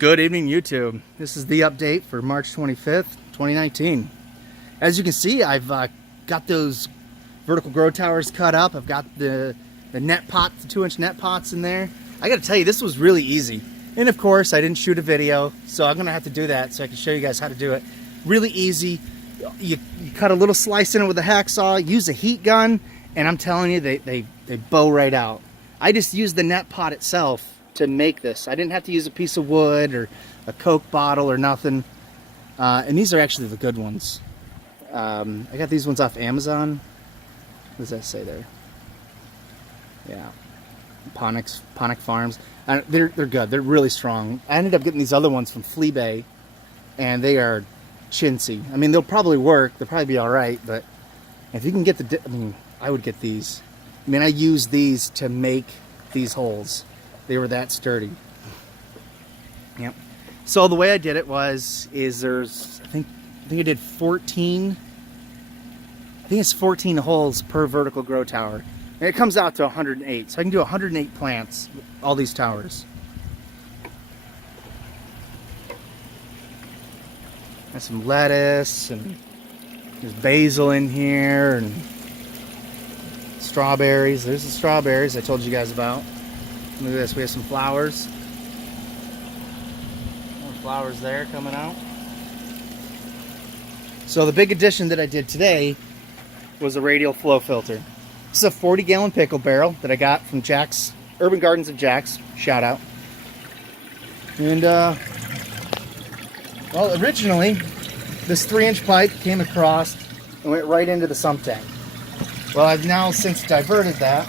Good evening, YouTube. This is the update for March 25th, 2019. As you can see, I've got those vertical grow towers cut up. I've got the net pots, the 2-inch net pots in there. I gotta tell you, this was really easy. And of course, I didn't shoot a video, so I'm gonna have to do that so I can show you guys how to do it. Really easy. You cut a little slice in it with a hacksaw, use a heat gun, and I'm telling you, they bow right out. I just used the net pot itself to make this. I didn't have to use a piece of wood or a Coke bottle or nothing. And these are actually the good ones. I got these ones off Amazon. What does that say there? Yeah, Ponic Farms. They're good. They're really strong. I ended up getting these other ones from Fleabay, and they are chintzy. I mean, they'll probably work. They'll probably be all right. But if you can get I would get these. I mean, I used these to make these holes. They were that sturdy. Yep. So the way I did it there's I think I did 14. I think it's 14 holes per vertical grow tower, and it comes out to 108. So I can do 108 plants with all these towers. Got some lettuce, and there's basil in here, and strawberries. There's the strawberries I told you guys about. Look at this, we have some flowers. More flowers there coming out. So the big addition that I did today was a radial flow filter. This is a 40-gallon pickle barrel that I got from Jack's, Urban Gardens of Jack's, shout out. And well, originally this 3-inch pipe came across and went right into the sump tank. Well, I've now since diverted that.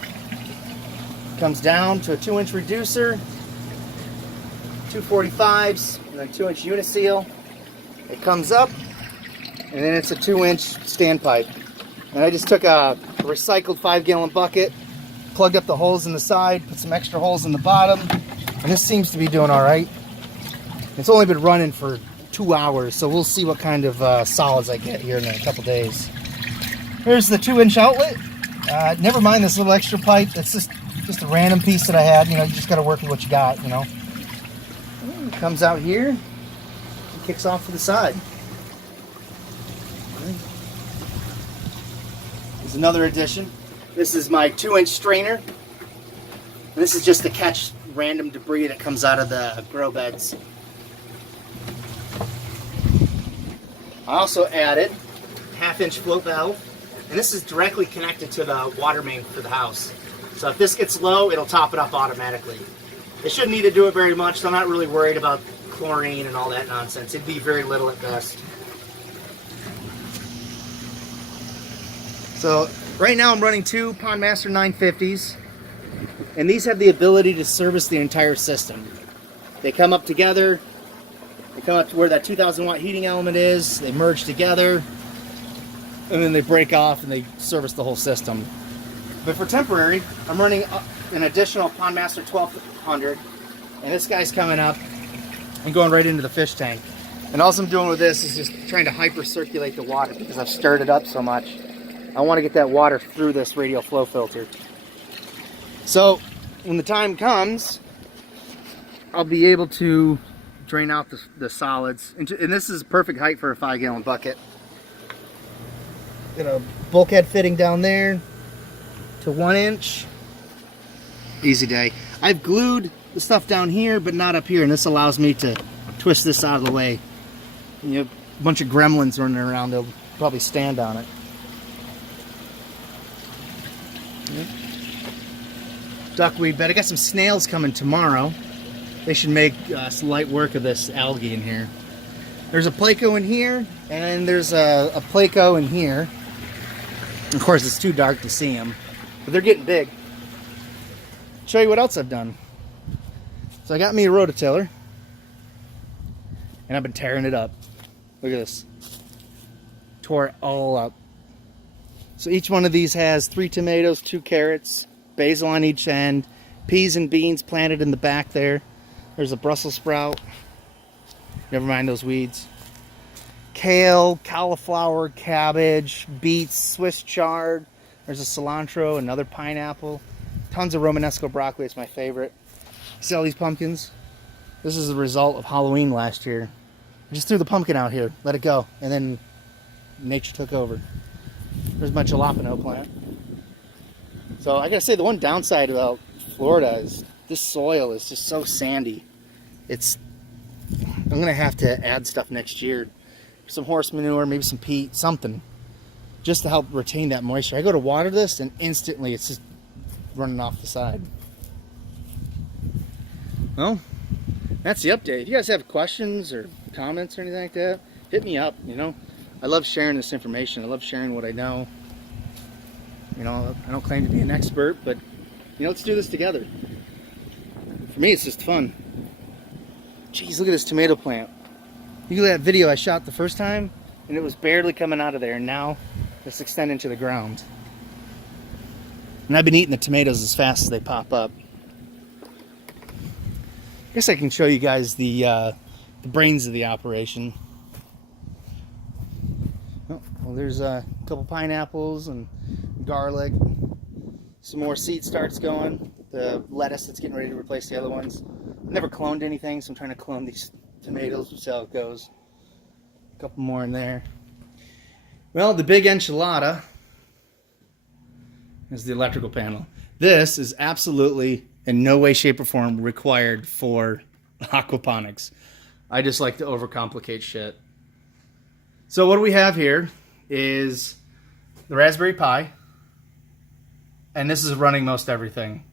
Comes down to a 2-inch reducer, 245s, and then 2-inch uniseal. It comes up, and then it's a 2-inch standpipe. And I just took a recycled 5-gallon bucket, plugged up the holes in the side, put some extra holes in the bottom, and this seems to be doing all right. It's only been running for 2 hours, so we'll see what kind of solids I get here in a couple days. Here's the 2-inch outlet. Never mind this little extra pipe. It's just a random piece that I had. You know, you just got to work with what you got, you know. It comes out here and kicks off to the side. There's another addition. This is my 2-inch strainer. This is just to catch random debris that comes out of the grow beds. I also added a 1/2-inch float valve, and this is directly connected to the water main for the house. So if this gets low, it'll top it up automatically. It shouldn't need to do it very much, so I'm not really worried about chlorine and all that nonsense. It'd be very little at best. So right now I'm running 2 PondMaster 950s, and these have the ability to service the entire system. They come up together, they come up to where that 2,000 watt heating element is, they merge together, and then they break off and they service the whole system. But for temporary, I'm running an additional PondMaster 1200, and this guy's coming up and going right into the fish tank. And all I'm doing with this is just trying to hyper circulate the water because I've stirred it up so much. I want to get that water through this radial flow filter. So when the time comes, I'll be able to drain out the solids. And this is perfect height for a 5-gallon bucket. Got a bulkhead fitting down there to 1 inch. Easy day. I've glued the stuff down here, but not up here, and this allows me to twist this out of the way. You know, a bunch of gremlins running around, they'll probably stand on it. Yep. Duckweed bed. I got some snails coming tomorrow. They should make some light work of this algae in here. There's a pleco in here, and there's a pleco in here. Of course, it's too dark to see them, but they're getting big. Show you what else I've done. So I got me a rototiller, and I've been tearing it up. Look at this. Tore it all up. So each one of these has 3 tomatoes, 2 carrots, basil on each end, peas and beans planted in the back there. There's a Brussels sprout. Never mind those weeds. Kale, cauliflower, cabbage, beets, Swiss chard. There's a cilantro, another pineapple. Tons of Romanesco broccoli, it's my favorite. See all these pumpkins? This is the result of Halloween last year. I just threw the pumpkin out here, let it go, and then nature took over. There's my jalapeno plant. So I gotta say, the one downside about Florida is this soil is just so sandy. I'm gonna have to add stuff next year. Some horse manure, maybe some peat, something, just to help retain that moisture. I go to water this and instantly it's just running off the side. Well, that's the update. If you guys have questions or comments or anything like that, hit me up. You know, I love sharing this information. I love sharing what I know. You know, I don't claim to be an expert, but you know, let's do this together. For me, it's just fun. Jeez, look at this tomato plant. You look at that video I shot the first time, and it was barely coming out of there, and now it's extending to the ground. And I've been eating the tomatoes as fast as they pop up. I guess I can show you guys the brains of the operation. Oh, well, there's a couple pineapples and garlic. Some more seed starts going. The lettuce that's getting ready to replace the other ones. I've never cloned anything, so I'm trying to clone these tomatoes. We'll see how it goes. A couple more in there. Well, the big enchilada is the electrical panel. This is absolutely in no way, shape, or form required for aquaponics. I just like to overcomplicate shit. So what we have here is the Raspberry Pi, and this is running most everything.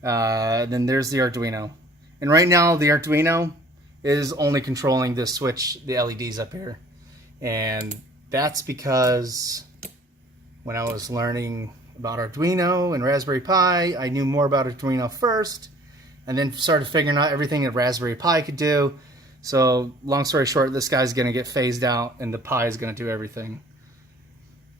Then there's the Arduino. And right now the Arduino is only controlling the switch, the LEDs up here. And that's because when I was learning about Arduino and Raspberry Pi, I knew more about Arduino first, and then started figuring out everything that Raspberry Pi could do. So long story short, this guy's going to get phased out and the Pi is going to do everything.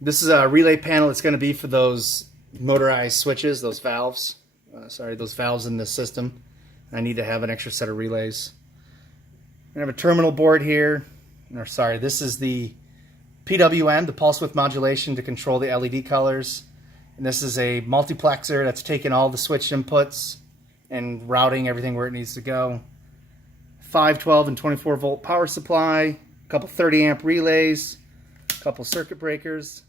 This is a relay panel. It's going to be for those motorized switches, those valves. Those valves in the system. I need to have an extra set of relays. I have a terminal board here. This is the PWM, the pulse width modulation to control the LED colors. And this is a multiplexer that's taking all the switch inputs and routing everything where it needs to go. 5, 12, and 24 volt power supply, a couple 30 amp relays, a couple circuit breakers.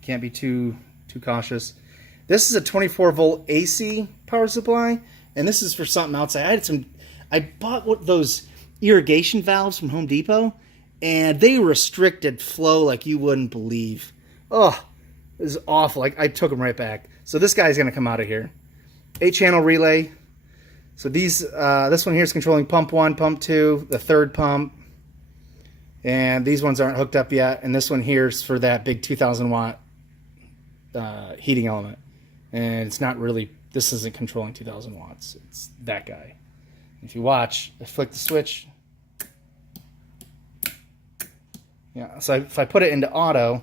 Can't be too cautious. This is a 24 volt AC power supply, and this is for something else. I bought those irrigation valves from Home Depot, and they restricted flow like you wouldn't believe. Oh, it was awful. I took them right back. So this guy's gonna come out of here. 8-channel relay. So this one here is controlling pump 1, pump 2, the third pump, and these ones aren't hooked up yet. And this one here is for that big 2,000 watt heating element. And it's not really, this isn't controlling 2,000 watts. It's that guy. If you watch, I flick the switch. Yeah, so if I put it into auto,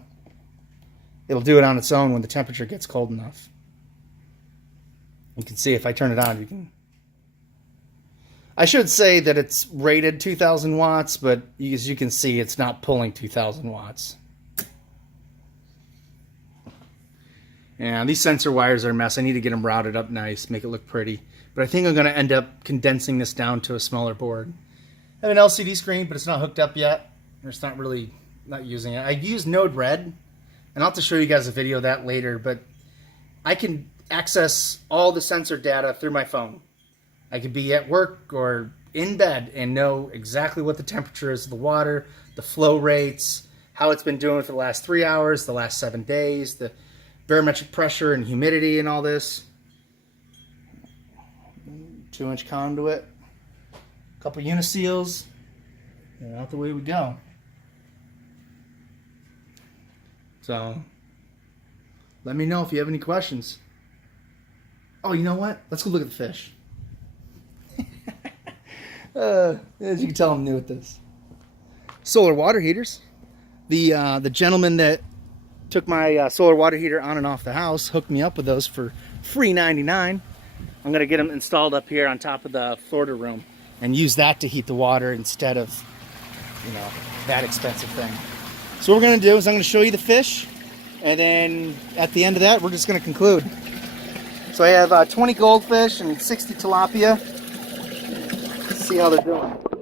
it'll do it on its own when the temperature gets cold enough. You can see if I turn it on, you can. I should say that it's rated 2,000 watts, but as you can see, it's not pulling 2,000 watts. And these sensor wires are a mess. I need to get them routed up nice, make it look pretty. But I think I'm going to end up condensing this down to a smaller board. I have an LCD screen, but it's not hooked up yet. It's not really, not using it. I use Node Red, and I'll have to show you guys a video of that later, but I can access all the sensor data through my phone. I could be at work or in bed and know exactly what the temperature is of the water, the flow rates, how it's been doing for the last 3 hours, the last 7 days, the barometric pressure and humidity and all this. 2-inch conduit, a couple uniseals, and out the way we go. So, let me know if you have any questions. Oh, you know what? Let's go look at the fish. As you can tell, I'm new at this. Solar water heaters. The gentleman that took my solar water heater on and off the house hooked me up with those for free 99. I'm going to get them installed up here on top of the Florida room and use that to heat the water instead of, you know, that expensive thing. So what we're going to do is I'm going to show you the fish, and then at the end of that, we're just going to conclude. So I have 20 goldfish and 60 tilapia. see how they're doing.